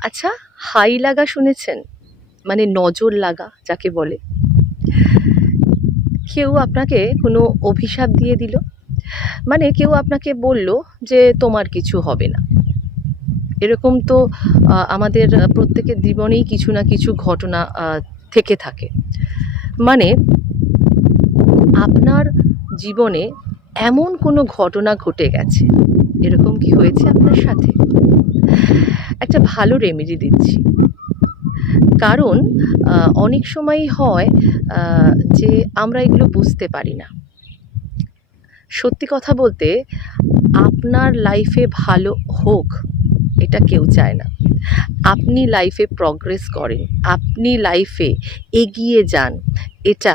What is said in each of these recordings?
আচ্ছা, হাই লাগা শুনেছেন? মানে নজর লাগা যাকে বলে। কেউ আপনাকে কোনো অভিশাপ দিয়ে দিল, মানে কেউ আপনাকে বলল যে তোমার কিছু হবে না। এরকম তো আমাদের প্রত্যেকের জীবনেই কিছু না কিছু ঘটনা থেকে থাকে। মানে আপনার জীবনে এমন কোনো ঘটনা ঘটে গেছে, এরকম কি হয়েছে আপনার সাথে? একটা ভালো রেমেডি দিচ্ছি। কারণ অনেক সময়ই হয় আ যে আমরা এগুলো বুঝতে পারি না। সত্যি কথা বলতে, আপনার লাইফে ভালো হোক এটা কেউ চায় না। আপনি লাইফে প্রগ্রেস করেন, আপনি লাইফে এগিয়ে যান, এটা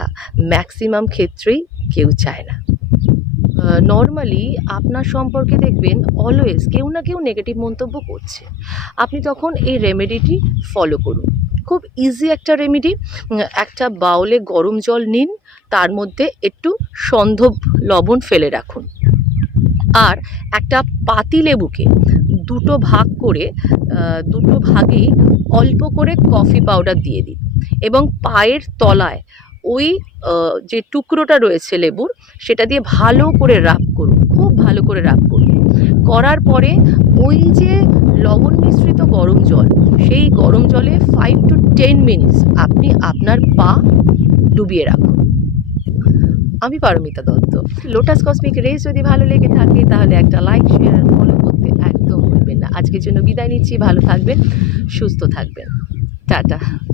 ম্যাক্সিমাম ক্ষেত্রেই কেউ চায় না। নরমালি আপনার সম্পর্কে দেখবেন অলওয়েজ কেউ না কেউ নেগেটিভ মন্তব্য করছে। আপনি তখন এই রেমেডিটি ফলো করুন। খুব ইজি একটা রেমেডি। একটা বাউলে গরম জল নিন, তার মধ্যে একটু সন্ধব লবণ ফেলে রাখুন। আর একটা পাতিলেবুকে দুটো ভাগ করে দুটো ভাগেই অল্প করে কফি পাউডার দিয়ে দিন এবং পায়ের তলায় ওই যে টুকরোটা রয়েছে লেবুর, সেটা দিয়ে ভালো করে রাব করুন, খুব ভালো করে রাব করুন। করার পরে ওই যে লবণ মিশ্রিত গরম জল, সেই গরম জলে 5 to 10 মিনিটস আপনি আপনার পা ডুবিয়ে রাখুন। আমি Paromita Dutta. Lotus cosmic race যদি ভালো লেগে থাকে তাহলে একটা লাইক, শেয়ার আর ফলো করতে একদম ভুলবেন না। আজকের জন্য বিদায় নিচ্ছি। ভালো থাকবেন, সুস্থ থাকবেন। টাটা।